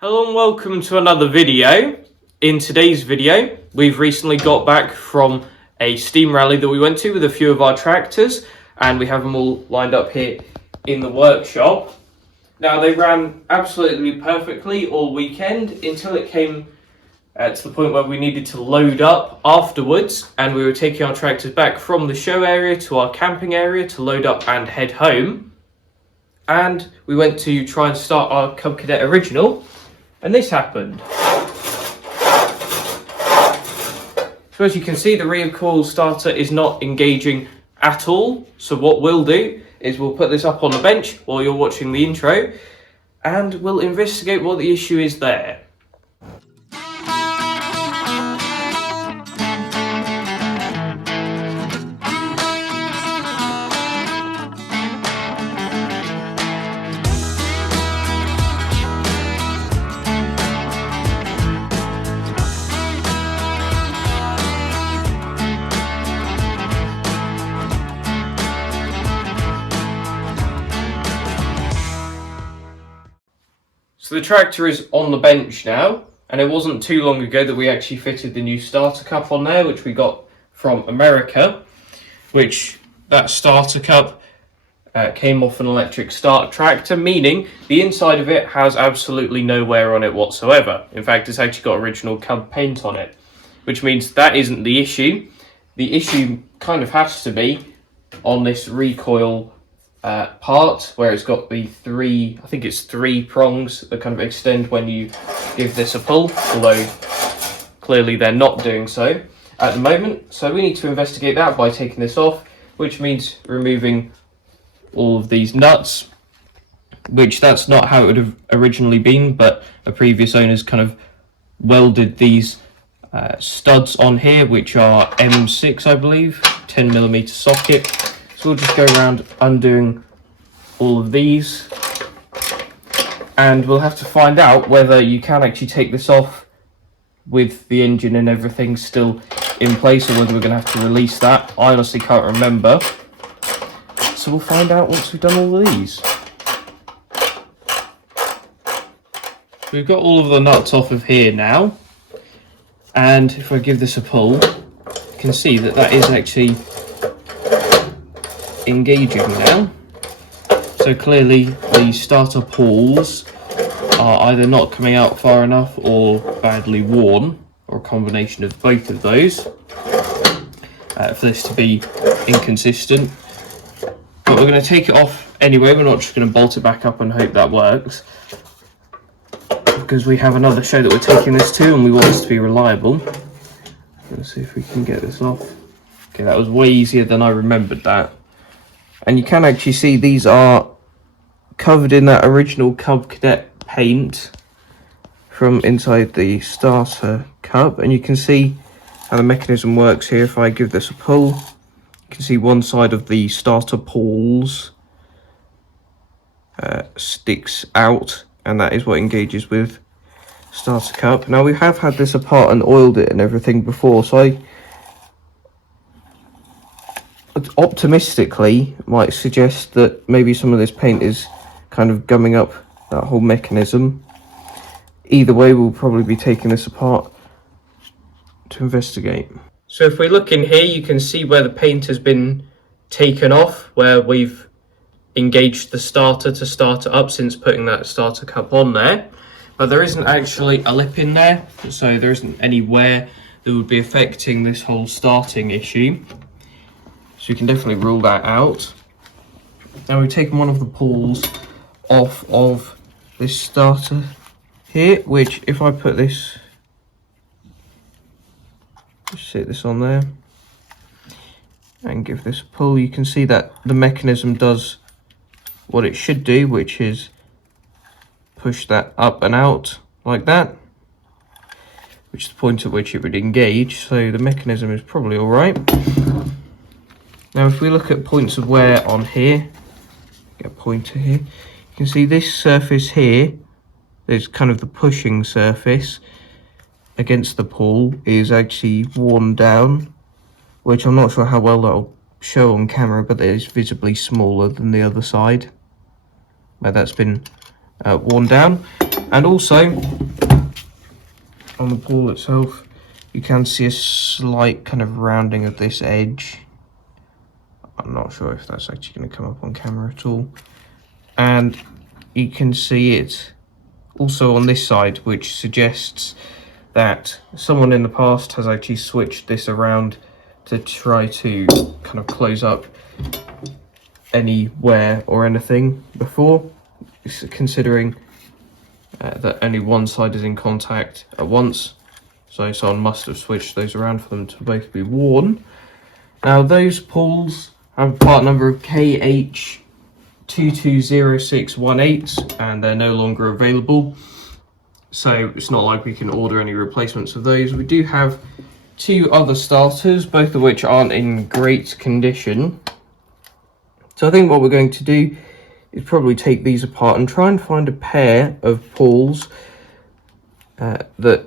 Hello and welcome to another video. In today's video, we've recently got back from a steam rally that we went to with a few of our tractors, and we have them all lined up here in the workshop. Now, they ran absolutely perfectly all weekend until it came to the point where we needed to load up afterwards, and we were taking our tractors back from the show area to our camping area to load up and head home. And we went to try and start our Cub Cadet original, and this happened. So as you can see, the rear coil starter is not engaging at all. So what we'll do is we'll put this up on the bench while you're watching the intro, and we'll investigate what the issue is there. So the tractor is on the bench now, and it wasn't too long ago that we actually fitted the new starter cup on there, which we got from America, which that starter cup came off an electric start tractor, meaning the inside of it has absolutely no wear on it whatsoever. In fact, it's actually got original Cub paint on it, which means that isn't the issue. The issue kind of has to be on this recoil part where it's got the three prongs that kind of extend when you give this a pull, although clearly they're not doing so at the moment. So we need to investigate that by taking this off, which means removing all of these nuts, which that's not how it would have originally been, but a previous owner's kind of welded these studs on here, which are M6, I believe, 10mm socket. So we'll just go around undoing all of these, and we'll have to find out whether you can actually take this off with the engine and everything still in place, or whether we're going to have to release that. I honestly can't remember. So we'll find out once we've done all of these. We've got all of the nuts off of here now, and if I give this a pull, you can see that that is actually engaging now. So clearly the starter pawls are either not coming out far enough or badly worn, or a combination of both of those, for this to be inconsistent. But we're going to take it off anyway. We're not just going to bolt it back up and hope that works, because we have another show that we're taking this to and we want this to be reliable. Let's see if we can get this off. Okay, that was way easier than I remembered that. And you can actually see these are covered in that original Cub Cadet paint from inside the starter cup. And you can see how the mechanism works here. If I give this a pull, you can see one side of the starter pawls sticks out, and that is what engages with starter cup. Now, we have had this apart and oiled it and everything before, so I optimistically might suggest that maybe some of this paint is kind of gumming up that whole mechanism. Either way, we'll probably be taking this apart to investigate. So if we look in here, you can see where the paint has been taken off, where we've engaged the starter to start it up since putting that starter cup on there. But there isn't actually a lip in there, so there isn't any wear that would be affecting this whole starting issue. So you can definitely rule that out. Now we've taken one of the pawls off of this starter here, which if I put this, just sit this on there and give this a pull, you can see that the mechanism does what it should do, which is push that up and out like that, which is the point at which it would engage. So the mechanism is probably all right. Now, if we look at points of wear on here, get a pointer here, you can see this surface here, there's kind of the pushing surface against the pawl is actually worn down, which I'm not sure how well that'll show on camera, but it is visibly smaller than the other side, where that's been worn down. And also on the pull itself, you can see a slight kind of rounding of this edge. I'm not sure if that's actually going to come up on camera at all. And you can see it also on this side, which suggests that someone in the past has actually switched this around to try to kind of close up any wear or anything before, considering that only one side is in contact at once. So someone must have switched those around for them to both be worn. Now those pulls have a part number of KH220618 and they're no longer available. So it's not like we can order any replacements of those. We do have two other starters, both of which aren't in great condition. So I think what we're going to do is probably take these apart and try and find a pair of pulls that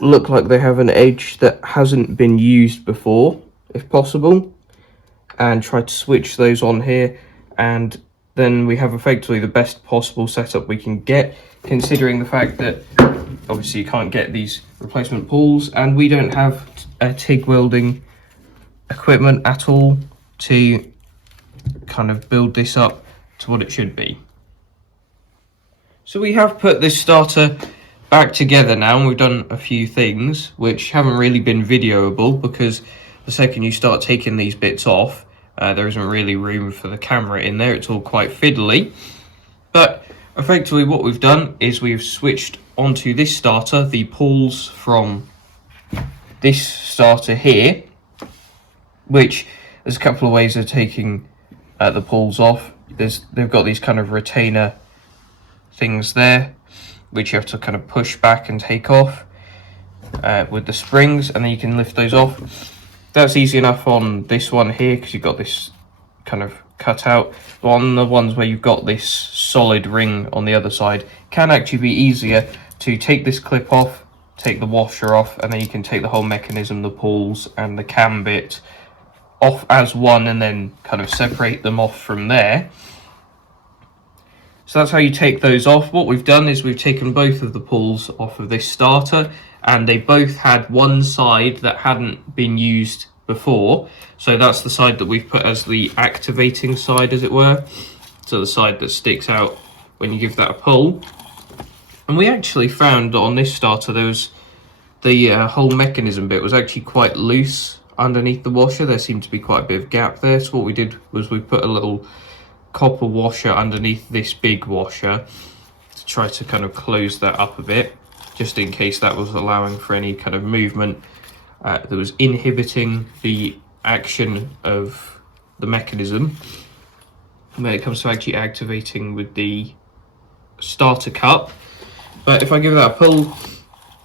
look like they have an edge that hasn't been used before, if possible, and try to switch those on here, and then we have effectively the best possible setup we can get, considering the fact that obviously you can't get these replacement pulls and we don't have TIG welding equipment at all to kind of build this up to what it should be. So we have put this starter back together now, and we've done a few things which haven't really been videoable because the second you start taking these bits off, there isn't really room for the camera in there. It's all quite fiddly. But effectively what we've done is we've switched onto this starter the pulls from this starter here, which there's a couple of ways of taking the pulls off. They've got these kind of retainer things there, which you have to kind of push back and take off with the springs, and then you can lift those off. That's easy enough on this one here because you've got this kind of cut out. But on the ones where you've got this solid ring on the other side, it can actually be easier to take this clip off, take the washer off, and then you can take the whole mechanism, the pulls and the cam bit off as one, and then kind of separate them off from there. So that's how you take those off. What we've done is we've taken both of the pulls off of this starter, and they both had one side that hadn't been used before. So that's the side that we've put as the activating side, as it were. So the side that sticks out when you give that a pull. And we actually found on this starter there was the whole mechanism bit was actually quite loose underneath the washer. There seemed to be quite a bit of gap there. So what we did was we put a little copper washer underneath this big washer to try to kind of close that up a bit, just in case that was allowing for any kind of movement that was inhibiting the action of the mechanism when it comes to actually activating with the starter cup. But if I give that a pull,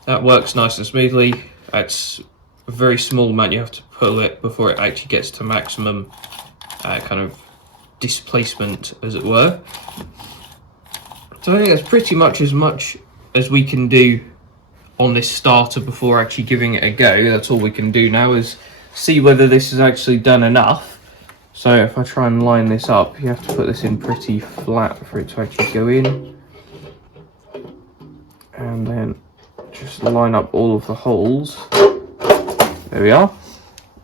that works nice and smoothly. It's a very small amount you have to pull it before it actually gets to maximum kind of displacement, as it were. So I think that's pretty much as we can do on this starter before actually giving it a go. That's all we can do now, is see whether this is actually done enough. So if I try and line this up, you have to put this in pretty flat for it to actually go in, and then just line up all of the holes. There we are.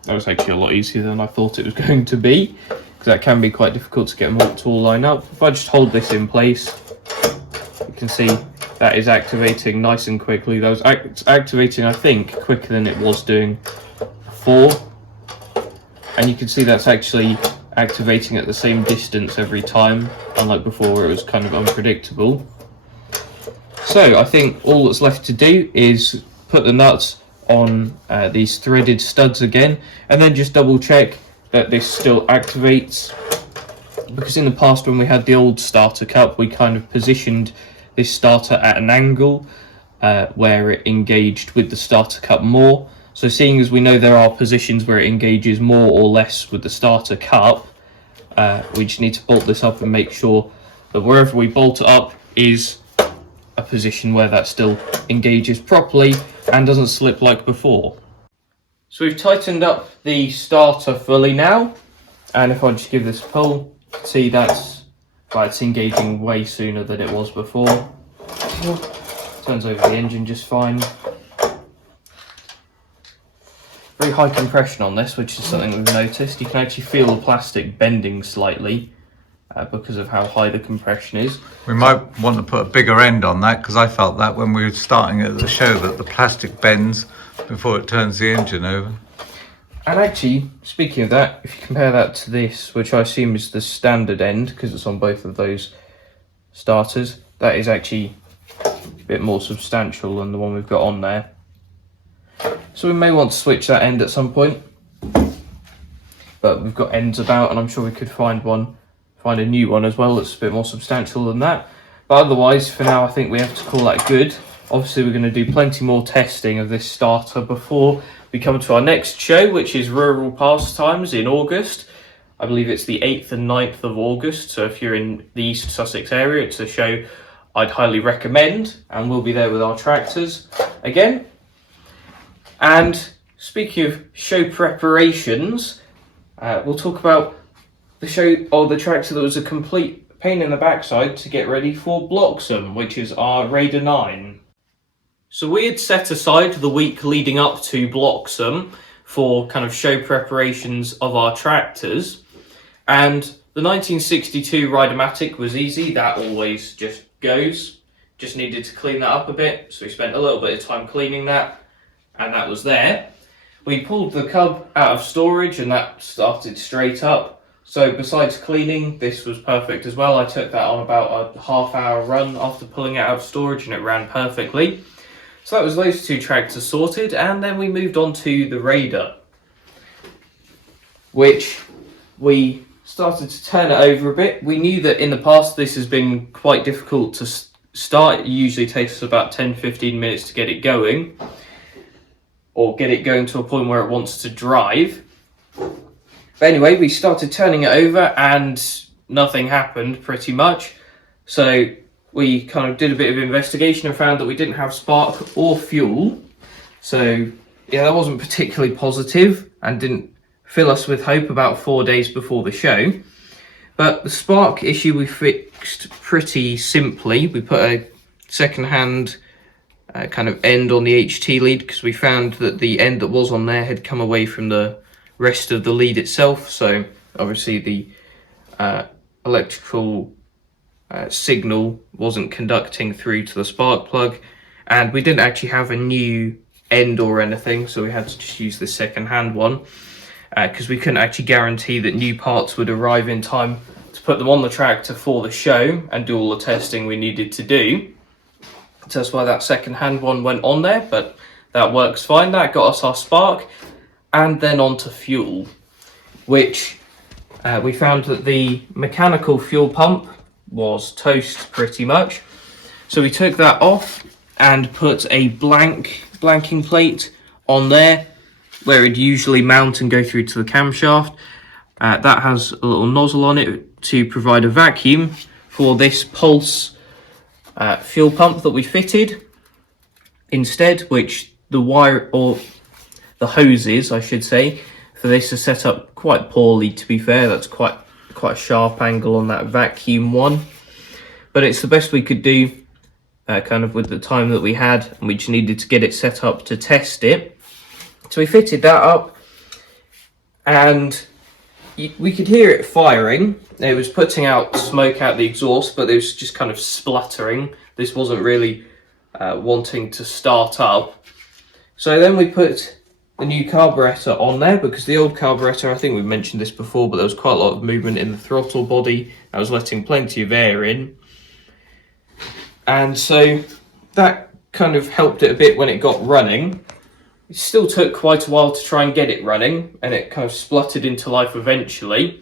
That was actually a lot easier than I thought it was going to be, because that can be quite difficult to get them to all line up. If I just hold this in place, you can see that is activating nice and quickly. That was activating, I think, quicker than it was doing before. And you can see that's actually activating at the same distance every time, unlike before where it was kind of unpredictable. So I think all that's left to do is put the nuts on these threaded studs again, and then just double check that this still activates, because in the past when we had the old starter cup, we kind of positioned this starter at an angle where it engaged with the starter cup more. So seeing as we know there are positions where it engages more or less with the starter cup, we just need to bolt this up and make sure that wherever we bolt it up is a position where that still engages properly and doesn't slip like before. So we've tightened up the starter fully now, and if I just give this a pull, see it's engaging way sooner than it was before. Turns over the engine just fine. Very high compression on this, which is something we've noticed. You can actually feel the plastic bending slightly because of how high the compression is. We might want to put a bigger end on that, because I felt that when we were starting at the show, that the plastic bends before it turns the engine over. And actually, speaking of that, if you compare that to this, which I assume is the standard end, because it's on both of those starters, that is actually a bit more substantial than the one we've got on there. So we may want to switch that end at some point, but we've got ends about, and I'm sure we could find a new one as well that's a bit more substantial than that. But otherwise, for now, I think we have to call that good. Obviously, we're going to do plenty more testing of this starter before we come to our next show, which is Rural Pastimes in August. I believe it's the 8th and 9th of August, so if you're in the East Sussex area, it's a show I'd highly recommend, and we'll be there with our tractors again. And speaking of show preparations, we'll talk about the show, or the tractor that was a complete pain in the backside to get ready for Bloxham, which is our Ride-a-matic. So we had set aside the week leading up to Bloxham for kind of show preparations of our tractors, and the 1962 Ride-a-matic was easy. That always just goes. Just needed to clean that up a bit, so we spent a little bit of time cleaning that, and that was there. We pulled the Cub out of storage and that started straight up. So besides cleaning, this was perfect as well. I took that on about a half-hour run after pulling it out of storage and it ran perfectly. So that was those two tractors sorted, and then we moved on to the Raider, which we started to turn it over a bit. We knew that in the past this has been quite difficult to start. It usually takes us about 10-15 minutes to get it going, or get it going to a point where it wants to drive. But anyway, we started turning it over and nothing happened pretty much. So we kind of did a bit of investigation and found that we didn't have spark or fuel. So yeah, that wasn't particularly positive and didn't fill us with hope about 4 days before the show. But the spark issue we fixed pretty simply. We put a second-hand kind of end on the HT lead, because we found that the end that was on there had come away from the rest of the lead itself. So obviously the electrical signal wasn't conducting through to the spark plug, and we didn't actually have a new end or anything, so we had to just use the second-hand one, because we couldn't actually guarantee that new parts would arrive in time to put them on the tractor for the show and do all the testing we needed to do. So that's why that second-hand one went on there, but that works fine. That got us our spark, and then on to fuel, which we found that the mechanical fuel pump was toast pretty much. So we took that off and put a blanking plate on there where it'd usually mount and go through to the camshaft. That has a little nozzle on it to provide a vacuum for this pulse fuel pump that we fitted instead, which the wire, or the hoses I should say, for this are set up quite poorly, to be fair. That's quite a sharp angle on that vacuum one, but it's the best we could do kind of with the time that we had, and we just needed to get it set up to test it. So we fitted that up, and we could hear it firing. It was putting out smoke out the exhaust, but it was just kind of spluttering. This wasn't really wanting to start up. So then we put the new carburetor on there, because the old carburetor, I think we've mentioned this before, but there was quite a lot of movement in the throttle body. I was letting plenty of air in, and so that kind of helped it a bit when it got running. It still took quite a while to try and get it running, and it kind of spluttered into life eventually.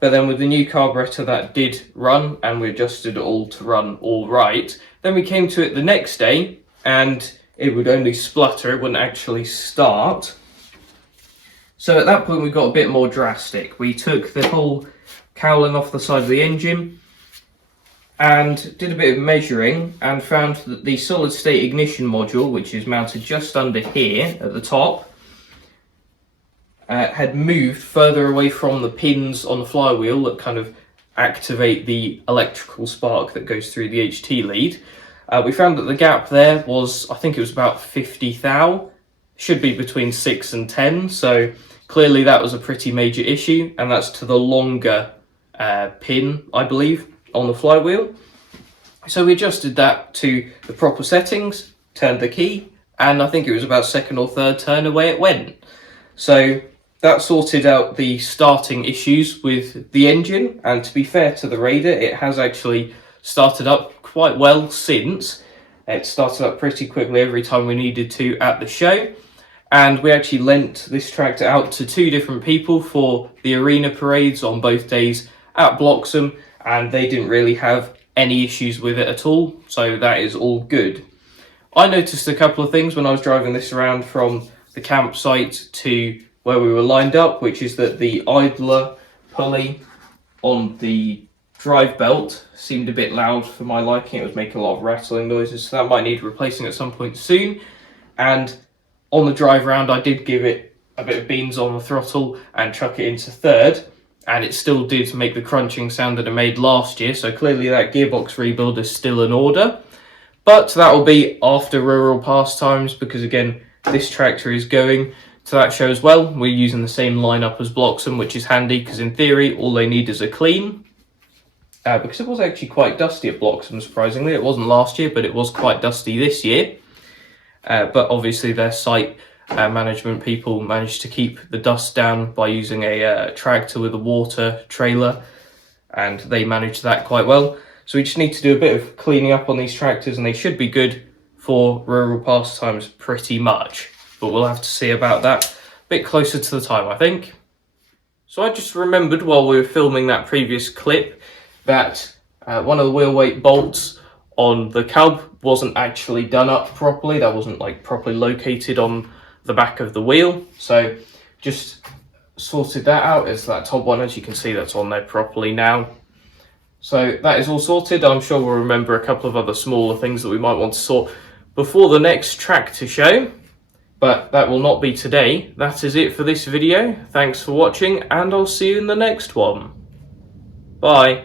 But then with the new carburetor, that did run, and we adjusted it all to run all right. Then we came to it the next day, and it would only splutter, it wouldn't actually start. So at that point we got a bit more drastic. We took the whole cowling off the side of the engine and did a bit of measuring, and found that the solid state ignition module, which is mounted just under here at the top, had moved further away from the pins on the flywheel that kind of activate the electrical spark that goes through the HT lead. We found that the gap there was, I think it was about 50 thou, should be between 6 and 10, so clearly that was a pretty major issue, and that's to the longer pin, I believe, on the flywheel. So we adjusted that to the proper settings, turned the key, and I think it was about second or third turn away it went. So that sorted out the starting issues with the engine, and to be fair to the Raider, it has actually started up quite well since. It started up pretty quickly every time we needed to at the show, and we actually lent this tractor out to 2 different people for the arena parades on both days at Bloxham, and they didn't really have any issues with it at all, so that is all good. I noticed a couple of things when I was driving this around from the campsite to where we were lined up, which is that the idler pulley on the drive belt seemed a bit loud for my liking. It was making a lot of rattling noises, so that might need replacing at some point soon. And on the drive round, I did give it a bit of beans on the throttle and chuck it into third, and it still did make the crunching sound that it made last year, so clearly that gearbox rebuild is still in order. But that will be after rural pastimes, because again, this tractor is going to that show as well. We're using the same lineup as Bloxham, which is handy, because in theory, all they need is a clean. Because it was actually quite dusty at Bloxham, surprisingly. It wasn't last year, but it was quite dusty this year. But obviously their site management people managed to keep the dust down by using a tractor with a water trailer, and they managed that quite well. So we just need to do a bit of cleaning up on these tractors, and they should be good for rural pastimes pretty much. But we'll have to see about that a bit closer to the time, I think. So I just remembered while we were filming that previous clip that one of the wheel weight bolts on the Cub wasn't actually done up properly. That wasn't like properly located on the back of the wheel. So just sorted that out. It's that top one, as you can see, that's on there properly now. So that is all sorted. I'm sure we'll remember a couple of other smaller things that we might want to sort before the next tractor show, but that will not be today. That is it for this video. Thanks for watching, and I'll see you in the next one. Bye.